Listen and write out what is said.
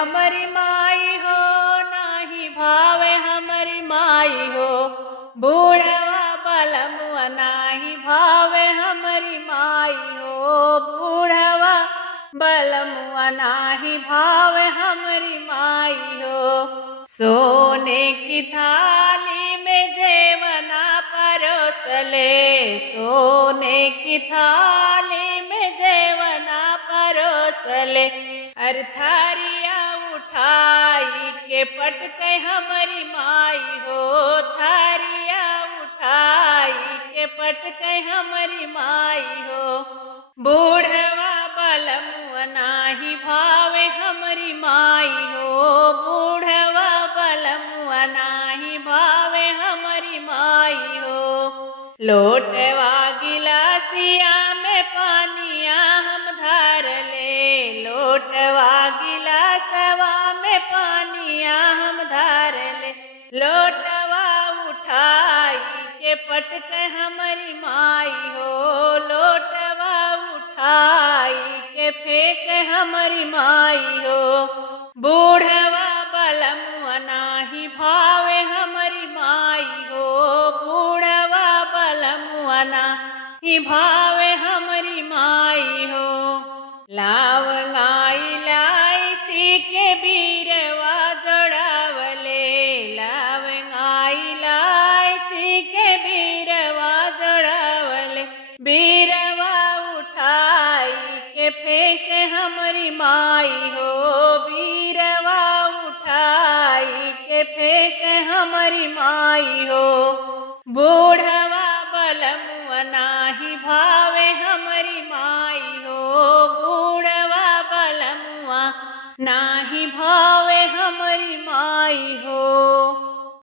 हमारी माई हो, नाही भावे हमारी माई हो। बूढ़वा बलमुआ नाही भावे हमारी माई हो, बूढ़वा बलमुआ नाही भावे हमारी माई हो। सोने की थाली में जेवना परोसले, सोने की थाली में जेवना परोसले। अर्थारिया उठाई के पटके हमारी माई हो, थारिया उठाई के पटके हमारी माई हो। बूढ़वा बलमुआ नाही भावे हमारी माई हो, बूढ़वा बलमुआ नाही भावे हमारी माई हो। लोटवा गिलासिया में पानिया हम धार ले, लोटवा गिलासवा में पानिया हम धार ले। लोटवा उठाई के पटके हमारी माई हो, लोटवा उठाई के फेंक हमारी माई हो। बूढ़वा बलमुआ नाही भावे हमारी माई हो, बूढ़वा बलमुआ नाही भावे हमारी माई हो। लवंगा इलायची के बीरवा जोड़ावले, लवंगा इलायची के बीरवा जोड़ावले। बीरवा उठाई के फेंक हमारी माई हो, बीरवा उठाई के फेंक हमारी माई हो। बूढ़वा बलमुआ नाही भावे हमारी माई हो, बूढ़वा बलमुआ नाही भावे हमारी माई हो।